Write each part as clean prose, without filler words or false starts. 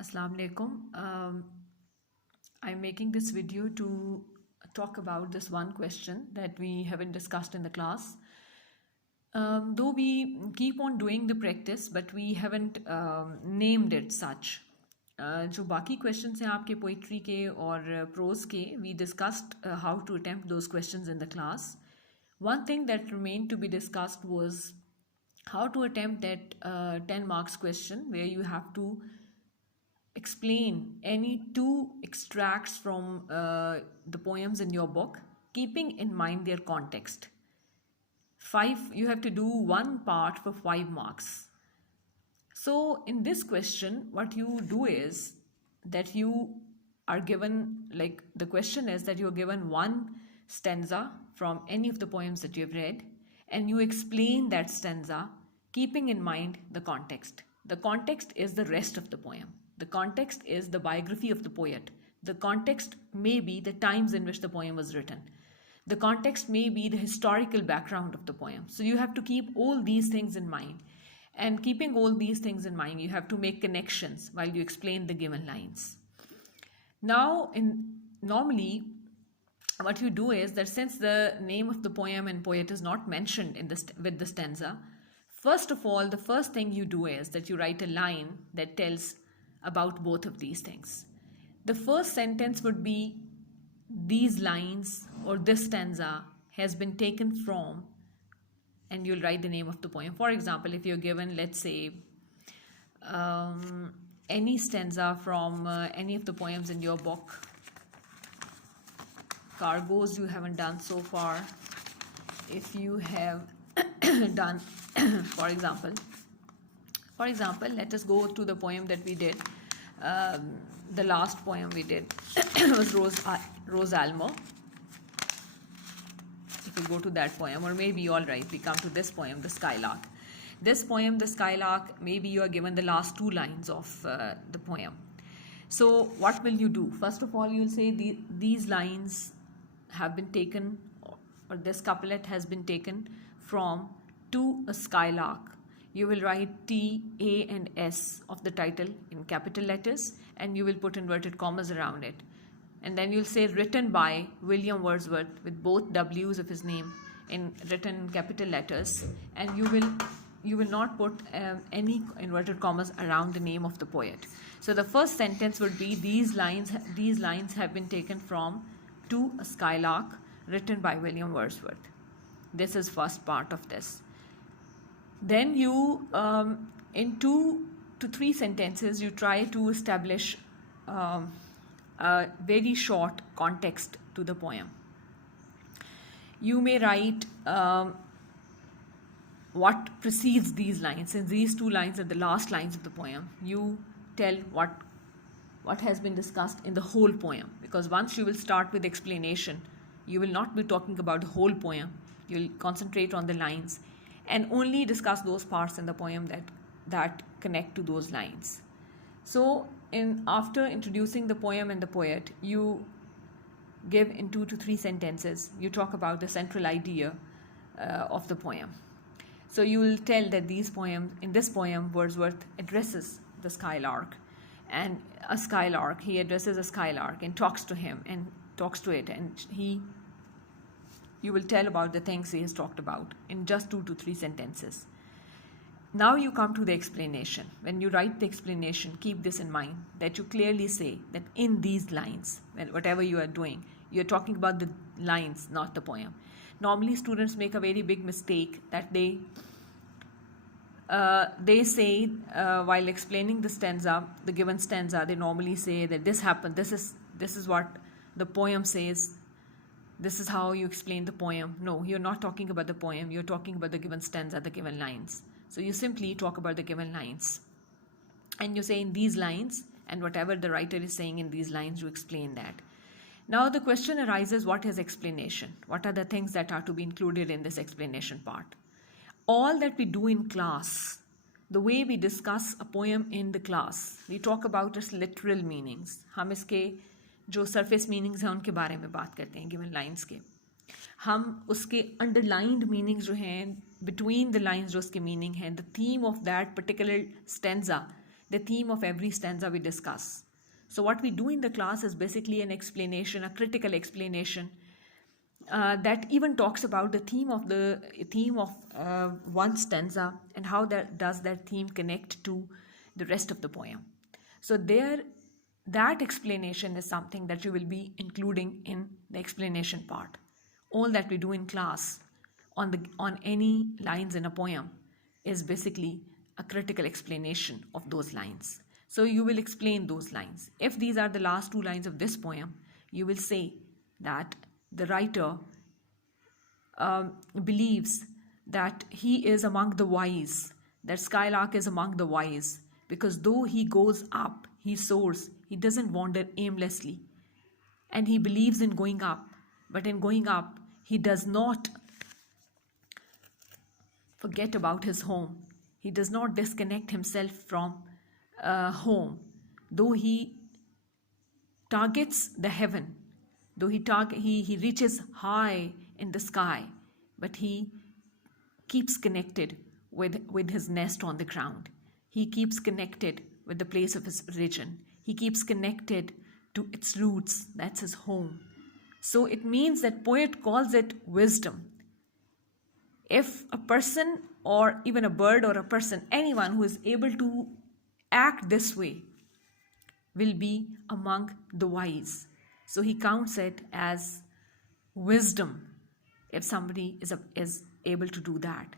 Assalamu alaikum. I'm making this video to talk about this one question that we haven't discussed in the class. Though we keep on doing the practice, but we haven't named it such. जो बाकी questions हैं आपके poetry के और prose के, we discussed how to attempt those questions in the class. One thing that remained to be discussed was how to attempt that 10 marks question where you have to explain any two extracts from the poems in your book, keeping in mind their context. You have to do one part for 5 marks. So in this question, what you do is that you are given, like the question is that you're given one stanza from any of the poems that you have read, and you explain that stanza keeping in mind the context. The context is the rest of the poem. The context is the biography of the poet. The context may be the times in which the poem was written. The context may be the historical background of the poem. So you have to keep all these things in mind. And keeping all these things in mind, you have to make connections while you explain the given lines. Now, normally, what you do is that since the name of the poem and poet is not mentioned with the stanza, first of all, the first thing you do is that you write a line that tells about both of these things. The first sentence would be, these lines or this stanza has been taken from, and you'll write the name of the poem. For example, if you're given, let's say, any stanza from any of the poems in your book, cargoes you haven't done so far. If you have done, for example, let us go to the poem that we did. The last poem we did was Rose Almo. If we go to that poem, or maybe, all right, we come to this poem, the Skylark. This poem, the Skylark, maybe you are given the last 2 lines of the poem. So what will you do? First of all, you'll say these lines have been taken, or this couplet has been taken from To a Skylark. You will write T, A and S of the title in capital letters, and you will put inverted commas around it. And then you'll say written by William Wordsworth with both W's of his name written in capital letters, and you will not put any inverted commas around the name of the poet. So the first sentence would be, these lines have been taken from To a Skylark, written by William Wordsworth. This is first part of this. Then you, in 2 to 3 sentences, you try to establish a very short context to the poem. You may write what precedes these lines. Since these 2 lines are the last lines of the poem, you tell what has been discussed in the whole poem. Because once you will start with explanation, you will not be talking about the whole poem. You'll concentrate on the lines and only discuss those parts in the poem that connect to those lines. So after introducing the poem and the poet, you give in 2 to 3 sentences, you talk about the central idea of the poem. So you will tell that in this poem, Wordsworth addresses the Skylark, and a Skylark, he addresses a Skylark and talks to him and talks to it, and you will tell about the things he has talked about in just 2 to 3 sentences. Now you come to the explanation. When you write the explanation, keep this in mind, that you clearly say that in these lines, whatever you are doing, you're talking about the lines, not the poem. Normally students make a very big mistake that they say while explaining the stanza, the given stanza, they normally say that this happened, this is what the poem says, this is how you explain the poem. No, you're not talking about the poem, you're talking about the given stanza, the given lines. So you simply talk about the given lines. And you say in these lines, and whatever the writer is saying in these lines, you explain that. Now the question arises, what is explanation? What are the things that are to be included in this explanation part? All that we do in class, the way we discuss a poem in the class, we talk about its literal meanings. हम इसके जो surface meanings हैं उनके बारे में बात करते हैं given lines के. हम उसके underlined meanings जो हैं, between the lines जो उसके meaning हैं, the theme of that particular stanza, the theme of every stanza we discuss. So what we do in the class is basically an explanation, a critical explanation that even talks about the theme of one stanza and how that theme connect to the rest of the poem. So that explanation is something that you will be including in the explanation part. All that we do in class on any lines in a poem is basically a critical explanation of those lines. So you will explain those lines. If these are the last two lines of this poem, you will say that the writer believes that he is among the wise, that Skylark is among the wise, because though he goes up, he soars, he doesn't wander aimlessly. And he believes in going up, but in going up, he does not forget about his home. He does not disconnect himself from home. Though he targets the heaven, though he reaches high in the sky, but he keeps connected with his nest on the ground. He keeps connected with the place of his origin. He keeps connected to its roots. That's his home. So it means that poet calls it wisdom. If a person or even a bird or a person, anyone who is able to act this way will be among the wise. So he counts it as wisdom if somebody is able to do that.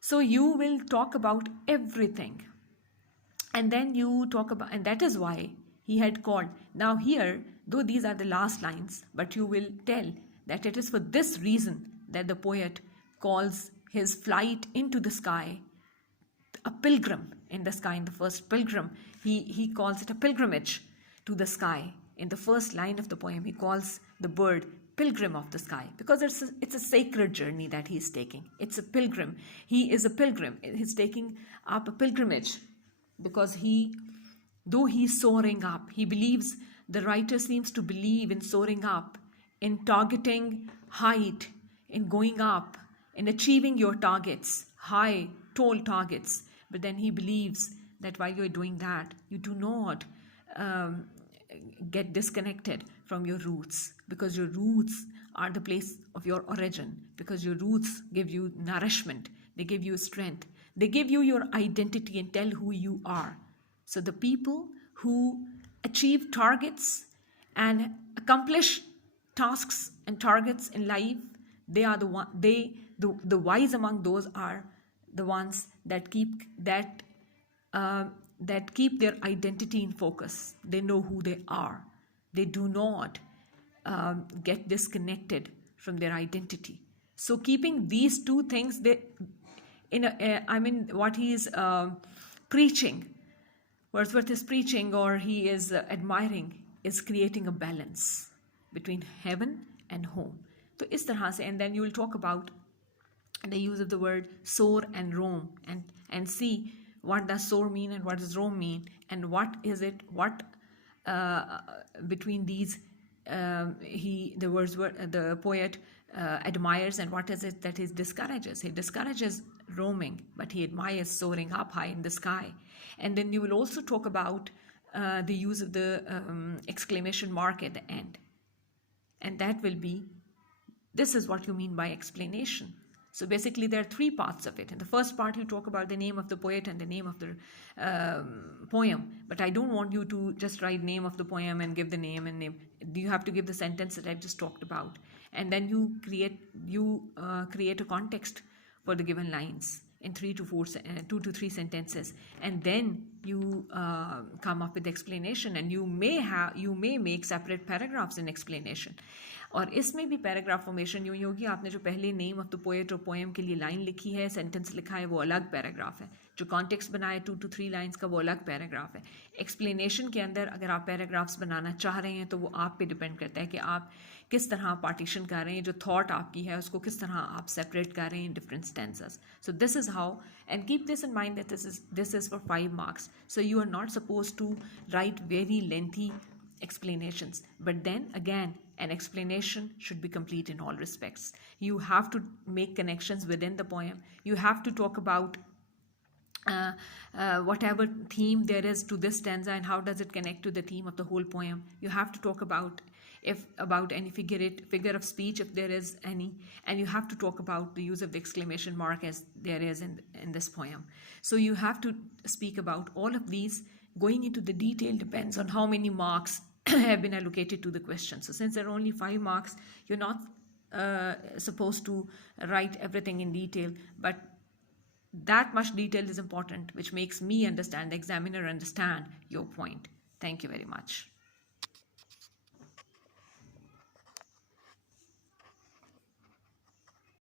So you will talk about everything. And then you talk about, and that is why he had called. Now here, though these are the last lines, but you will tell that it is for this reason that the poet calls his flight into the sky a pilgrim in the sky. In the first pilgrim, he calls it a pilgrimage to the sky. In the first line of the poem, he calls the bird pilgrim of the sky, because it's a sacred journey that he is taking. It's a pilgrim. He is a pilgrim. He's taking up a pilgrimage because though he's soaring up, he believes, the writer seems to believe in soaring up, in targeting height, in going up, in achieving your targets, high, tall targets. But then he believes that while you're doing that, you do not get disconnected from your roots, because your roots are the place of your origin, because your roots give you nourishment, they give you strength, they give you your identity and tell who you are. So the people who achieve targets and accomplish tasks and targets in life, they are the wise among those are the ones that keep their identity in focus. They know who they are. They do not get disconnected from their identity. So keeping these two things, what he is preaching, Wordsworth is preaching, or he is admiring, is creating a balance between heaven and home. So is tarah se, and then you will talk about the use of the word soar and roam, and see what does soar mean and what does roam mean, and what is it, between these the poet admires, and what is it that he discourages. He discourages roaming, but he admires soaring up high in the sky. And then you will also talk about the use of the exclamation mark at the end, and that will be, this is what you mean by explanation. So basically there are three parts of it. In the first part you talk about the name of the poet and the name of the poem, but I don't want you to just write name of the poem and give the name and name. You have to give the sentence that I've just talked about, and then you create a context for the given lines in 2 to 3 sentences, and then you come up with explanation, and you may make separate paragraphs in explanation. और इसमें भी paragraph formation यूँ होगी, आपने जो पहले name of the poet और poem के लिए लाइन लिखी है, सेंटेंस लिखा है, वो अलग पैराग्राफ है. जो कॉन्टेक्स्ट बनाए 2 to 3 लाइन्स का, वो अलग पैराग्राफ है. एक्सप्लेनेशन के अंदर अगर आप पैराग्राफ्स बनाना चाह रहे हैं तो वो आप पे डिपेंड करता है कि आप किस तरह पार्टीशन कर रहे हैं, जो थॉट आपकी है उसको किस तरह आप सेपरेट कर रहे हैं in different stanzas. So this is how, and keep this in mind that this is for 5 marks. So you are not supposed to write very lengthy explanations, but then again, an explanation should be complete in all respects. You have to make connections within the poem. You have to talk about whatever theme there is to this stanza and how does it connect to the theme of the whole poem. You have to talk about if about any figure of speech if there is any, and you have to talk about the use of the exclamation mark as there is in this poem. So you have to speak about all of these. Going into the detail depends on how many marks have been allocated to the question. So since there are only 5 marks, you're not supposed to write everything in detail, but that much detail is important, which makes me understand, the examiner understand your point. Thank you very much.